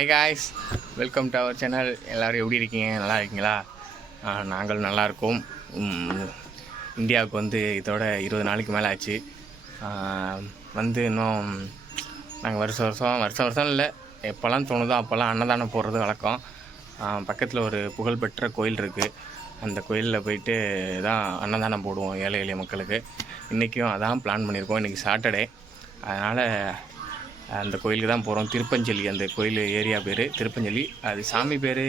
Hi guys, welcome to our channel. எல்லோரும் எப்படி இருக்கீங்க? நல்லா இருக்கீங்களா? நாங்கள் நல்லாயிருக்கோம். இந்தியாவுக்கு வந்து இதோட 20 நாளைக்கு மேலே ஆச்சு. வந்து இன்னும் நாங்கள் வருஷம் இல்லை, எப்போல்லாம் தோணுதோ அப்போல்லாம் அன்னதானம் போடுறது வழக்கம். பக்கத்தில் ஒரு புகழ்பெற்ற கோயில் இருக்குது. அந்த கோயிலில் போயிட்டு தான் அன்னதானம் போடுவோம் ஏழை எளிய மக்களுக்கு. இன்றைக்கும் அதான் பிளான் பண்ணியிருக்கோம். இன்றைக்கி சாட்டர்டே, அதனால் அந்த கோயிலுக்கு தான் போகிறோம். திருப்பஞ்சலி, அந்த கோயில் ஏரியா பேர் திருப்பஞ்சலி. அது சாமி பேர்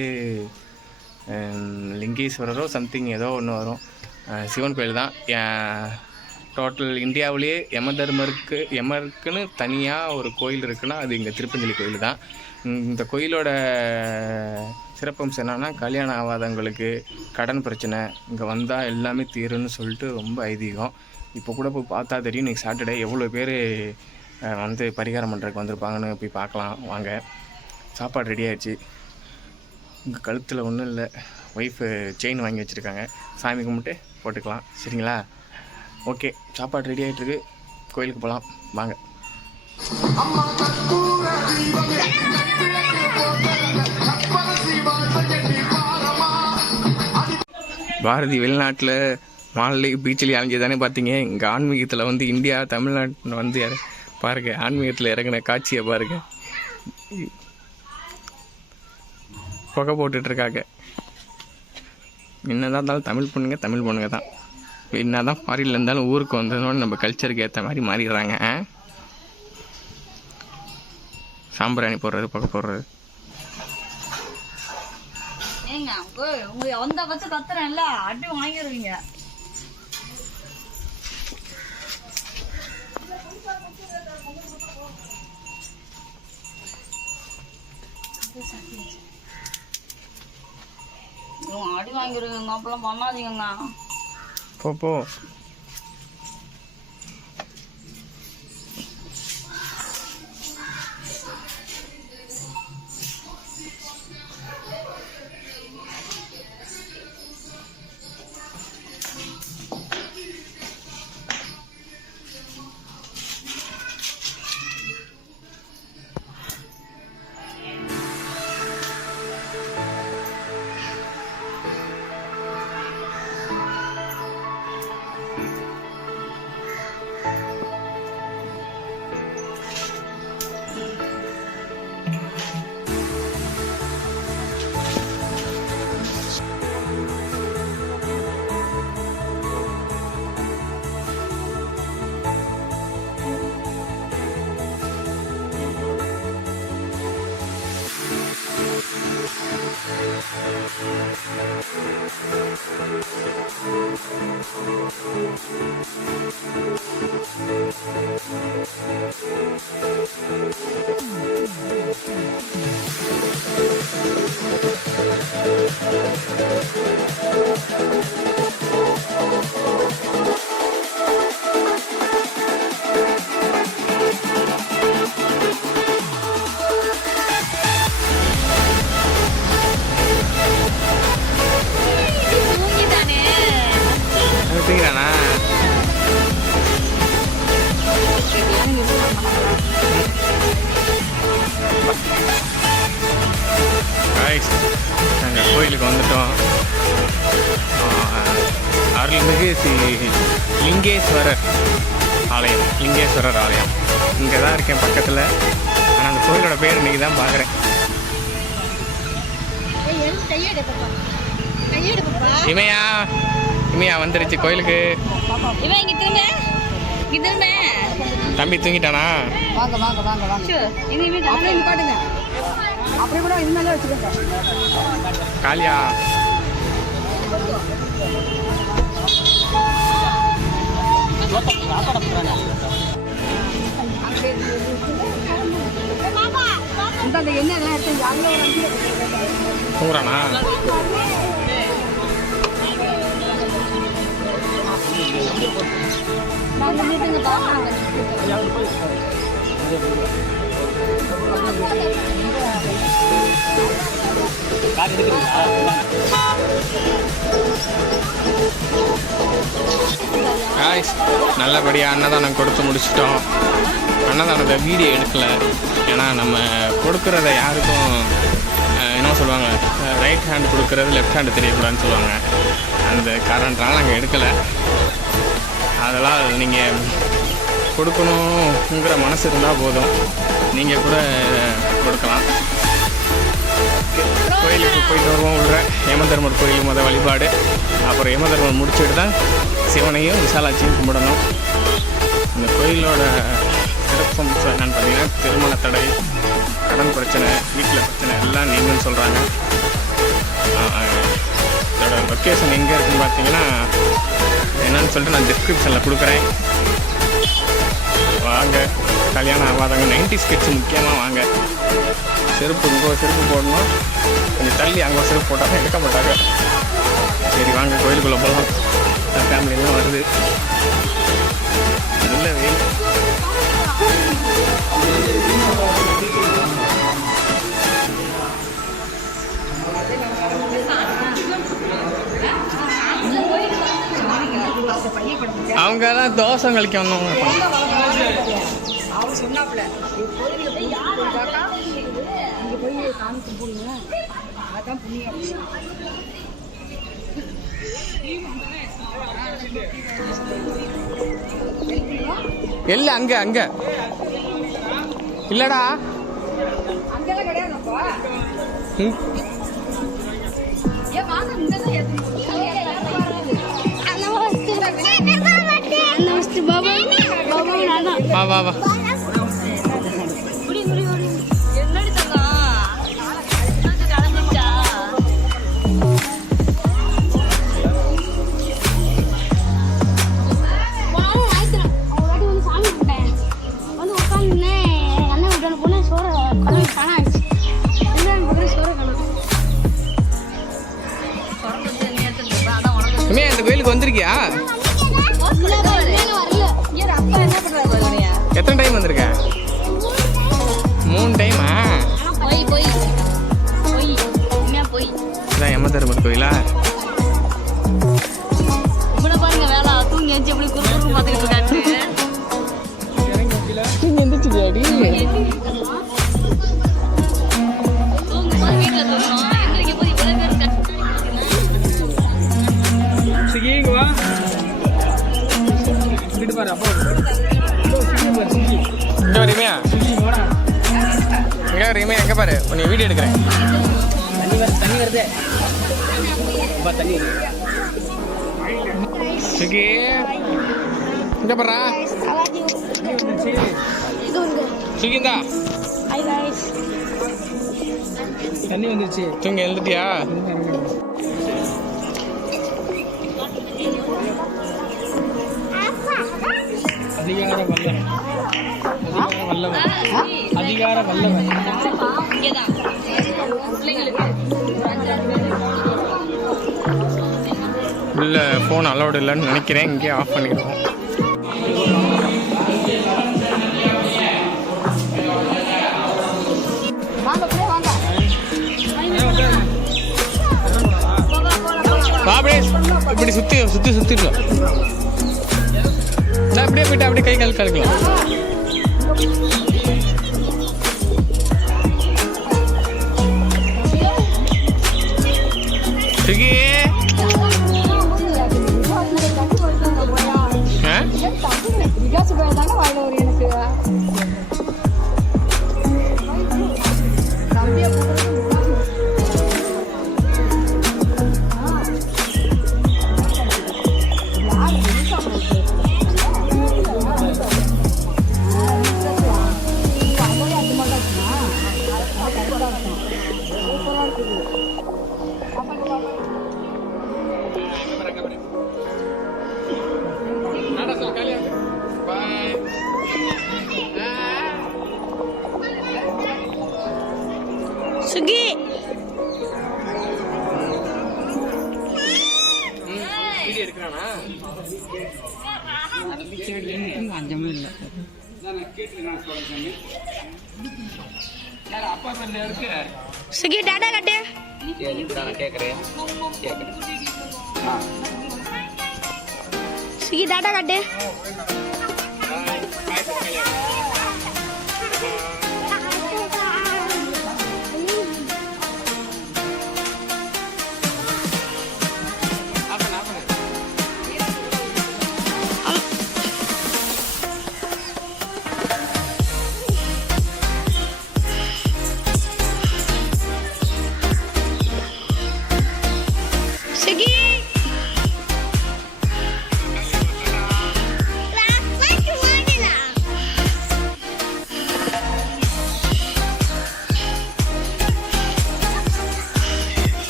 லிங்கேஸ்வரரோ சம்திங் ஏதோ ஒன்று வரும். சிவன் கோயில் தான். டோட்டல் இந்தியாவிலேயே யமருக்குன்னு தனியாக ஒரு கோயில் இருக்குன்னா அது இங்கே திருப்பஞ்சலி கோயில் தான். இந்த கோயிலோட சிறப்பம்சம் என்னென்னா, கல்யாணம் ஆகாதவங்களுக்கு கடன் பிரச்சனை இங்கே வந்தால் எல்லாமே தீருன்னு சொல்லிட்டு ரொம்ப ஐதீகம். இப்போ கூட போய் பார்த்தா தெரியும். இன்றைக்கி சாட்டர்டே எவ்வளோ பேர் வந்து பரிகாரம் பண்ணுறதுக்கு வந்திருப்பாங்கன்னு போய் பார்க்கலாம் வாங்க. சாப்பாடு ரெடி ஆகிடுச்சு. இங்கே கழுத்தில் ஒன்றும் இல்லை, ஒய்ஃபு செயின் வாங்கி வச்சுருக்காங்க. சாமி கும்பிட்டு போட்டுக்கலாம், சரிங்களா? ஓகே, சாப்பாடு ரெடி ஆகிட்டுருக்கு. கோயிலுக்கு போகலாம் வாங்க. பாரதி வெளிநாட்டில் மாலைக்கு பீச்சில் அலைஞ்சதானே பார்த்தீங்க. இங்கே ஆன்மீகத்தில் வந்து இந்தியா தமிழ்நாட்டில் வந்து பாருங்கள், ஆன்மீகத்தில் இறங்கின காட்சியை பாருங்கள். புகை போட்டுட்ருக்காங்க. என்ன தான் இருந்தாலும் தமிழ் பொண்ணுங்க தான். என்ன தான் ஃபாரின்ல இருந்தாலும் ஊருக்கு வந்ததுன்னு நம்ம கல்ச்சருக்கு ஏற்ற மாதிரி மாறிடுறாங்க. சாம்பிராணி போடுறது, புகை போடுறது. அடி வாங்கிடுவீங்க. அடி வாங்கிடுவீங்க, அப்பெல்லாம் பண்ணாதீங்க. போ நாங்கள் கோயிலுக்கு வந்துட்டோம். அருள்மிகு லிங்கேஸ்வரர் ஆலயம். இங்கே தான் இருக்கேன் பக்கத்தில். ஆனால் அந்த கோயிலோட பேர் இன்றைக்கி தான் பார்க்குறேன். இமையா வந்துருச்சு கோயிலுக்கு. தம்பி தூங்கிட்டானா? காலியா? தூங்குறானா? நல்லபடியாக அன்னதானம் கொடுத்து முடிச்சிட்டோம். அன்னதானத்தை வீடியோ எடுக்கலை, ஏன்னா நம்ம கொடுக்குறத யாருக்கும் என்ன சொல்லுவாங்க, ரைட் ஹேண்ட் கொடுக்குறது லெஃப்ட் ஹேண்டு தெரியக்கூடாதுன்னு சொல்லுவாங்க. அந்த காரணத்தினால நாங்கள் எடுக்கலை. அதெல்லாம் நீங்கள் கொடுக்கணுங்கிற மனசு இருந்தால் போதும், நீங்கள் கூட கொடுக்கலாம். கோயிலுக்கு போயிட்டு வருவோம். உள்ள யமதர்மர் கோயில் முத வழிபாடு, அப்புறம் யமதர்மர் முடிச்சுட்டு தான் சிவனையும் விசாலாட்சியும் கும்பிடணும். இந்த கோயிலோட சிறப்பம்சம் என்னென்னு பார்த்தீங்கன்னா, திருமண தடை, கடன் பிரச்சனை, வீட்டில் பிரச்சனை எல்லாம் நீங்கன்னு சொல்கிறாங்க. இதோட லொக்கேஷன் எங்கே இருக்குன்னு பார்த்தீங்கன்னா, என்னன்னு சொல்லிட்டு நான் டிஸ்கிரிப்ஷனில் கொடுக்குறேன். வாங்க, கல்யாணம் ஆகாதவங்க 90s கிட்ஸ் முக்கியமாக வாங்க. செருப்பு இங்கே செருப்பு போடணும், கொஞ்சம் தள்ளி அங்கே செருப்பு போட்டாங்க, எடுக்க மாட்டாங்க. சரி வாங்க கோயிலுக்குள்ளே போகலாம். ஃபேமிலியெல்லாம் வருது, நல்ல வெயில். அவங்க தான் தோசை கழிக்க வந்தவங்க. அவர் சொன்னாப்புல இங்கே போய் சாமி கும்பிடுங்க, அதான் புண்ணியம். இல்லை அங்கே அங்கே இல்லைடா, அங்கெல்லாம் கிடையாதுப்பா. வா வா வா. இந்த கோயிலுக்கு வந்திருக்கியா? எத்தனை டைம் வந்திருக்க? 3 டைமா? இதான் யமதர்மர் கோயிலா? பாருங்க வேலை தூங்கி வச்சு எப்படி குறுக்கு பார்த்துக்கிட்டு இருக்காரு. எந்திரிச்சுடியாடி? எங்க பாரு, உன்னை வீடியோ எடுக்கிறேன். தண்ணி வருது. சுகி இங்க பாரு. சுகிந்தா தண்ணி வந்துருச்சு. தூங்க எழுந்துட்டியா? அதிகார வல்லவன், அதிகார வல்லவன். உள்ள ஃபோன் அலௌடு இல்லைன்னு நினைக்கிறேன், இங்கே ஆஃப் பண்ணிடுவோம். இப்படி சுற்றி சுற்றி சுற்றிடலாம். அப்படியே போயிட்டு அப்படியே கை கால் கலக்கலாம். சுகி சுகி வீடியோ எடுக்கிறானா? அஞ்சமே இல்லை. சுகி டாடா கட்டு. சுகி டாடா கட்டு.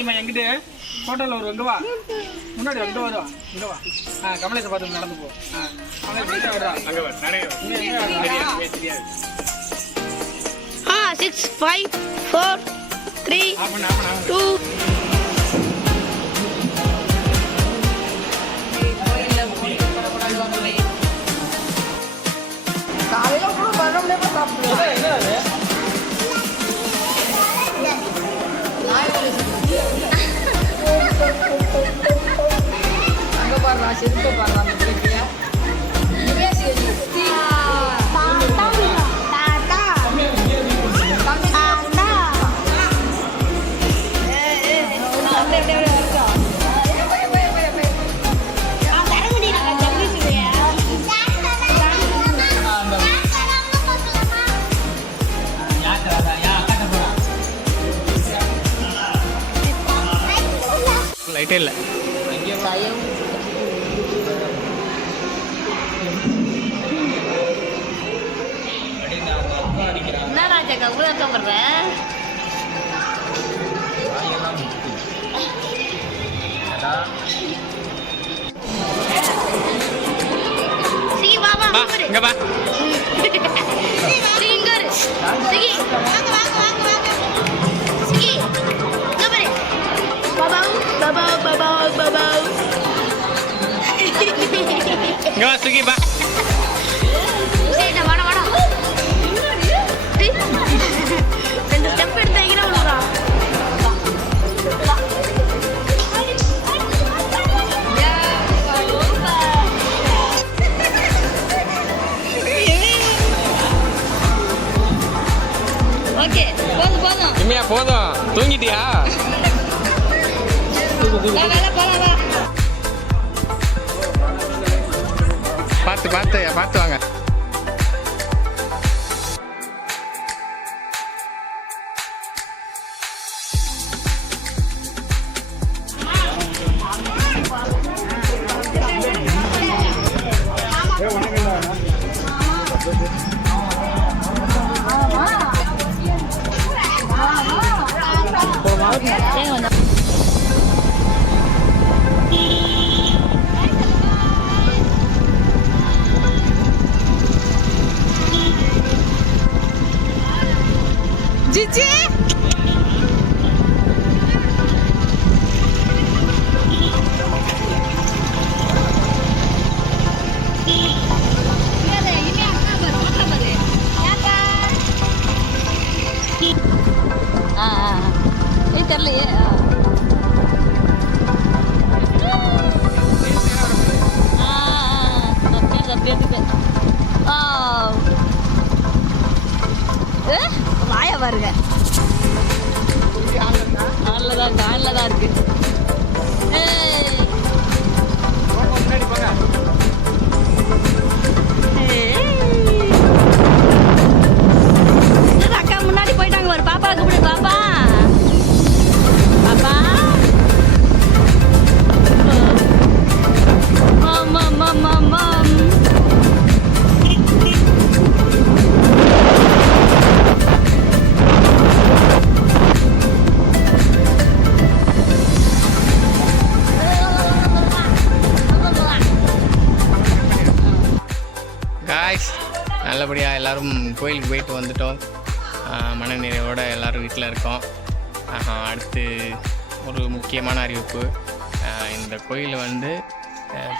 வாங்கிமா எங்கிட்ட ஹோட்டலில் ஒரு இங்கே வா முன்னாடி இங்கே வரும் இங்கே வா கமலேஷை பார்த்து நடந்து போ கமலேஷ் எங்கே வருவா அங்கே வர நிறைய தெரியாது 6 5 4 3 2 காலையில கூட 12 மணி நேரம் சாப்பிடுவேன். அங்க பாருடா செருப்பை பாருடா அந்த பிள்ளைக்கு. லைட்டே இல்லை. என்ன ராஜாக்கா உள்ள தோங்குற சிகி பாபா வா இங்கே வா. சிகி இங்க இரு. சிகி வாங்க வாங்க வாங்க வாங்க சிகி இங்க பாரு பாபா பாபா பாபா பாபா இங்கே வா சுகி வா. சரி வாடா வாடா ரெண்டு ஸ்டெப் எடுத்து வைக்கிறேன் உனக்கு ஓகே போதும் போதும் இம்மையா போதும் தூங்கிட்டியா? போலாம் பார்த்து பார்த்து பார்த்து வாங்க. ஜிஜி தெரியலையே வாய பாருங்க காலில் தான் இருக்கு. அக்கா முன்னாடி போயிட்டாங்க ஒரு பாப்பா கூப்பிடு பாப்பா பாப்பா மாம் நல்லபடியாக எல்லோரும் கோயிலுக்கு போயிட்டு வந்துட்டோம். மனநிறைவோடு எல்லோரும் வீட்டில் இருக்கோம். அடுத்து ஒரு முக்கியமான அறிவிப்பு. இந்த கோயில் வந்து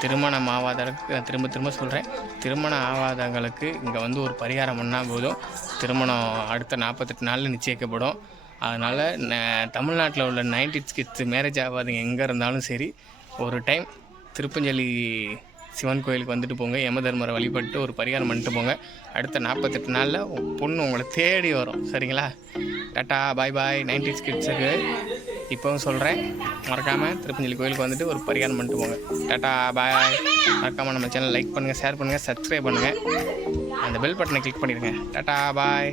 திருமணம் ஆகாதவர்களுக்கு திரும்ப சொல்கிறேன், திருமணம் ஆகாதவங்களுக்கு இங்கே வந்து ஒரு பரிகாரம் பண்ணால் போதும் திருமணம் அடுத்த 48 நாளில் நிச்சயிக்கப்படும். அதனால் தமிழ்நாட்டில் உள்ள 90s கிட்ஸ் மேரேஜ் ஆகாதவங்க எங்கே இருந்தாலும் சரி ஒரு டைம் திருப்பஞ்சலி சிவன் கோயிலுக்கு வந்துட்டு போங்க. யமதர்மரை வழிபட்டு ஒரு பரிகாரம் பண்ணிட்டு போங்க. அடுத்த 48 நாளில் பொண்ணு உங்களை தேடி வரும். சரிங்களா? டாட்டா பாய் பாய் 90s கிட்ஸுக்கு இப்போவும் சொல்கிறேன், மறக்காமல் திருப்பஞ்சலி கோயிலுக்கு வந்துட்டு ஒரு பரிகாரம் பண்ணிட்டு போங்க. டாட்டா பாய். மறக்காமல் நம்ம சேனல் லைக் பண்ணுங்கள், ஷேர் பண்ணுங்கள், சப்ஸ்கிரைப் பண்ணுங்கள், அந்த பெல் பட்டனை கிளிக் பண்ணிடுங்க. டாட்டா பாய்.